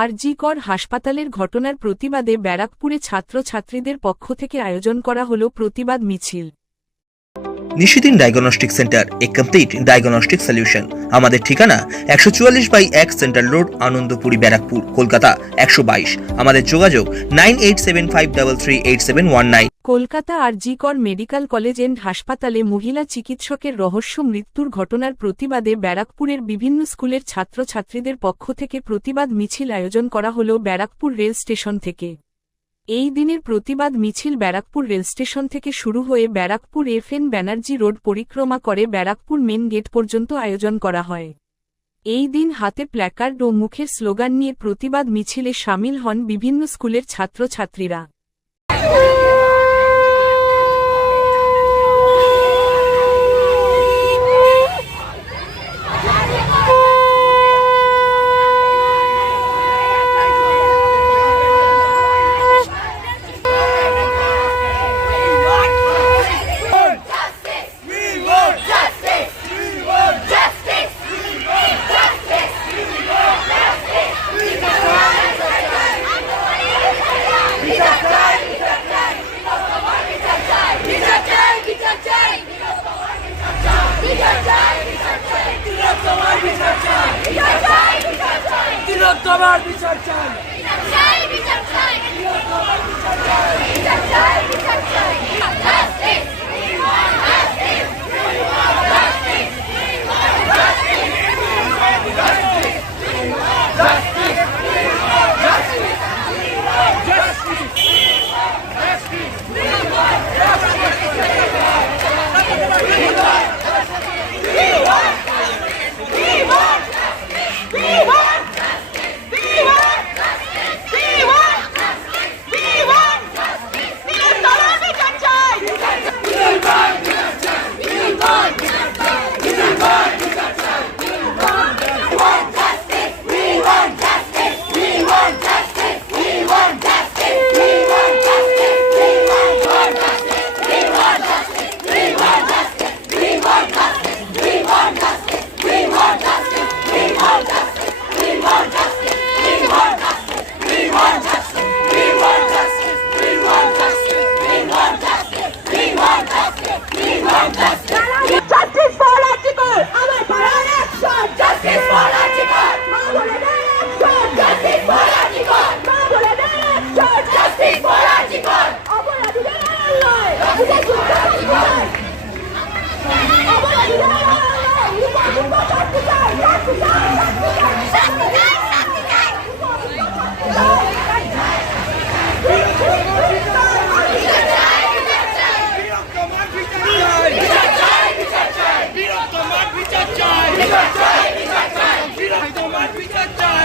আরজি কর হাসপাতালের ঘটনার প্রতিবাদে ব্যারাকপুরে ছাত্রছাত্রীদের পক্ষ থেকে আয়োজন করা হল প্রতিবাদ মিছিল। Nishidin diagnostic centre, a complete diagnostic solution. আমাদের ঠিকানা একশো চুয়াল্লিশ বাই এক সেন্ট্রাল রোড, আনন্দপুরি, ব্যারাকপুর, কলকাতা, একশো বাইশ। আমাদের যোগাযোগ nine eight seven five double three eight seven one nine. Kolkata R G Kar medical college and হাসপাতালে মহিলা চিকিৎসকের রহস্য মৃত্যুর ঘটনার প্রতিবাদে ব্যারাকপুরের বিভিন্ন স্কুলের ছাত্রছাত্রীদের পক্ষ থেকে প্রতিবাদ মিছিল আয়োজন করা হল ব্যারাকপুর রেল স্টেশন থেকে। এই দিনের প্রতিবাদ মিছিল ব্যারাকপুর রেল স্টেশন থেকে শুরু হয়ে Barrackpore F N Banerjee road পরিক্রমা করে ব্যারাকপুর মেন গেট পর্যন্ত আয়োজন করা হয়। এই দিন হাতে প্ল্যাকার্ড ও মুখের স্লোগান নিয়ে প্রতিবাদ মিছিলে সামিল হন বিভিন্ন স্কুলের ছাত্রছাত্রীরা। তিলোত্তমার বিচার